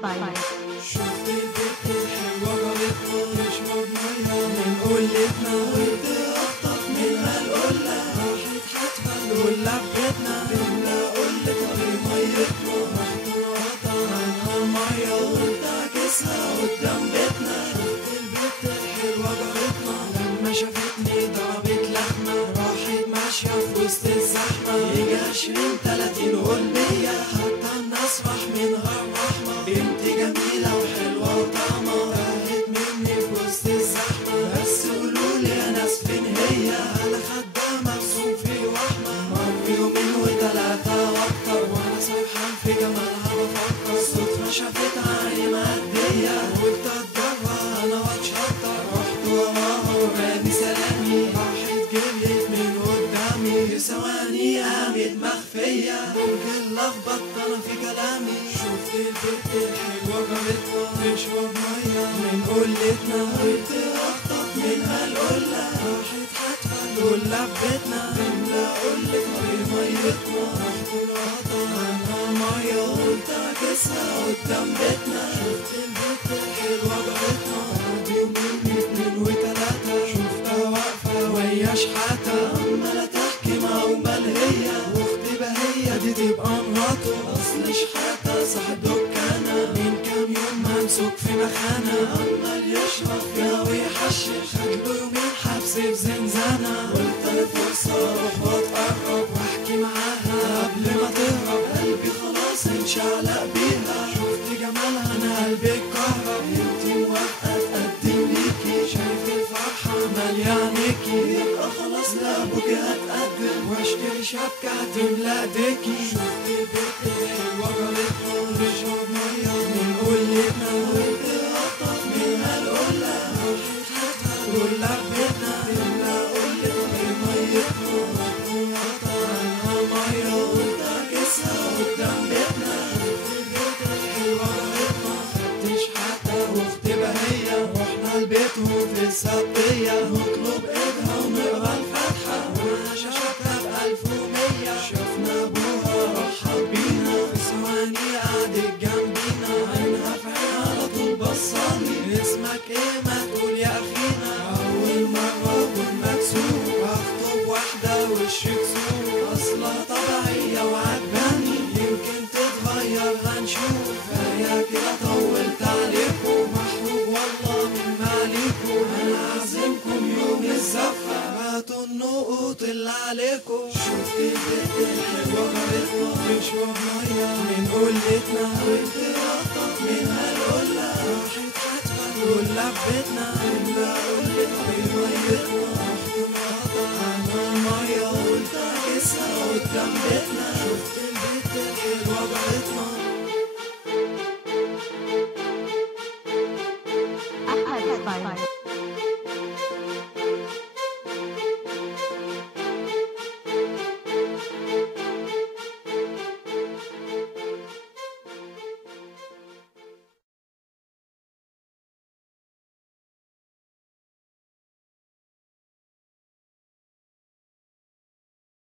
شفت البت الحلوة جارتنا تشرب مية من قلتنا وتقطف منها القلة راحت حاتفة القلة ببيتنا تملى قلتها بميتنا رحت نقطع عنها المية قلت اعكسها قدام بيتنا. شفت البت الحلوة جارتنا لما شافتني ضربت لحمة راحت ماشية في وسط الزحمة يجي 20-30 غلبية حتى الناس راح منها الرحمة. بنت جميلة وحلوة وطعمة راحت مني في وسط الزحمة بس قولولي يا ناس فين هي على خدها مرسوم في وحمة. مر يومين وتلاتة واكتر وانا سرحان في جمالها بفكر صدفة شافتها عيني معدية قلت اتجرى انا واتشطر رحت وراها وراني سلامي راحت جريت من قدامي في ثواني قامت مخفية ممكن لخبط انا في كلامي. شفت البت الحلوة جارتنا تشرب مية من قلتنا وتقطف منها القلة راحت حاتفة القلة ببيتنا تملى قلتها بميتنا رحت نقطع عنها المية قلت اعكسها قدام بيتنا. شفت البت الحلوة جارتنا بعد يومين 2 و3 شفتها واقفة وهي شحاتة عمالة تحكي مع أمال هي واختي بهية دي تبقى مراته أصل شحاتة صاحب دكانة من كام يوم ممسوك في مخانة عمال يشرب فيها ويحشش خدله يومين حبس في زنزانة. قلت فرصة أروح وأتقرب وأحكي معاها قبل ما تهرب قلبي خلاص انشعلق بيها. شفت جمالها أنا قلبي اتكهرب انتي موافقة تقدم ليكي شايف الفرحة مالية عينيكي يبقى خلاص لأبوكي هتقدم واشتري شبكة هتملى ايديكي. شفت البت الحلوة جارتنا تشرب مية من قلتنا وتقطف منها القلة راحت حاتفة القلة ببيتنا تملى قلتها بميتنا رحت نقطع عنها المية قلت اعكسها قدام بيتنا. شفت البت الحلوة جارتنا خدت شحاتة واختي بهية رحنا لبيتهم في السبتية نطلب ايدها ونقرا الفاتحة ومعاها شاشتها ب1100. شفنا ابوها رحب بينا في ثواني قعدت جنبينا عينها في عينها على طول بصالي اسمك ايه ما تقول يا اخينا اول مرة اكون مكسور هخطب واحدة وش كسور اصلها طبيعية وعجباني يمكن تتغير هنشوف هي كده طولت عليكم محروق والله من معاليكم انا عازمكم يوم الزفة هاتوا النقوط اللي عليكم. شفت البت الحلوة جارتنا تشرب مية من قلتنا وتقطف منها القلة راحت حاتفة القلة ببيتنا تملى قلتها بميتنا رحت نقطع عنها المية قلت اعكسها قدام بيتنا. شفت البت الحلوة جارتنا